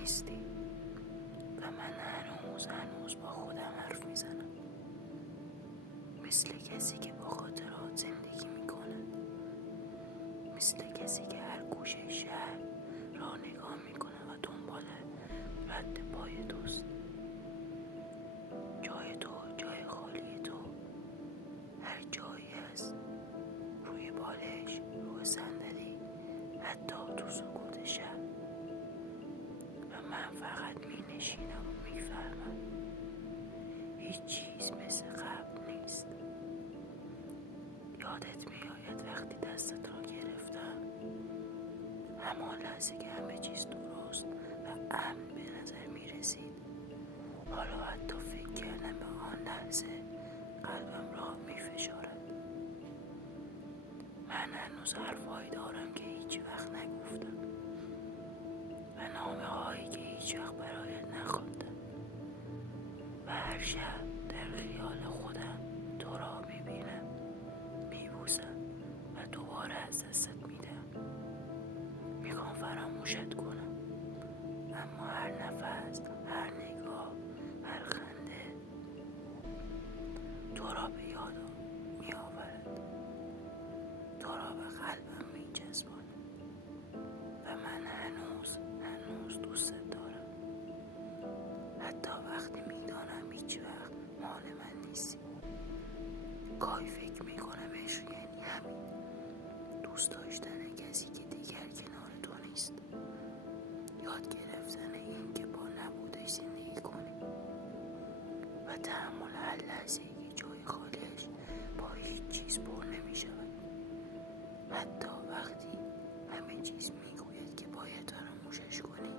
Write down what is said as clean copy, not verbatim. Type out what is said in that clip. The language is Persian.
نیستی و من هنوز با خودم حرف میزنم، مثل کسی که با خاطرات زندگی میکنه، مثل کسی که هر گوشه شهر را نگاه میکنه و دنبال رد پای توست. جای تو، جای خالی تو، هر جایی هست، روی بالش، روی صندلی، حتی تو سکوت شب. و من فقط می نشینم و می فهمم هیچ چیز مثل قبل نیست. یادت می آید وقتی دستت را گرفتم، همان لحظه که همه چیز درست و امن به نظر می رسید. حالا حتی فکر کردم به آن لحظه قلبم را می فشارد. من هنوز حرفهایی دارم که هیچ وقت نگفتم و نامه هایی که هیچ وقت برایت نخواندم و هر شب در خیال خودم تو را میبینم، میبوسم و دوباره از دستت میدم. میخوام فراموشت کنم، اما هر نفس، هر نگاه، هر خنده تو را به یادم میآورد، تو را به قلبم میچسباند و من هنوز دوست دارم، حتی وقتی میدانم هیچ وقت مال من نیستی. گاهی فکر میکنم عشق یعنی همین، دوست داشتن کسی که دیگر کنار تو نیست، یاد گرفتن این که با نبودش زندگی کنی و تحمل هر لحظه‌ای که جای خالیش با هیچ چیز پر نمیشود، حتی وقتی همه چیز میگوید که باید فراموشش کنی.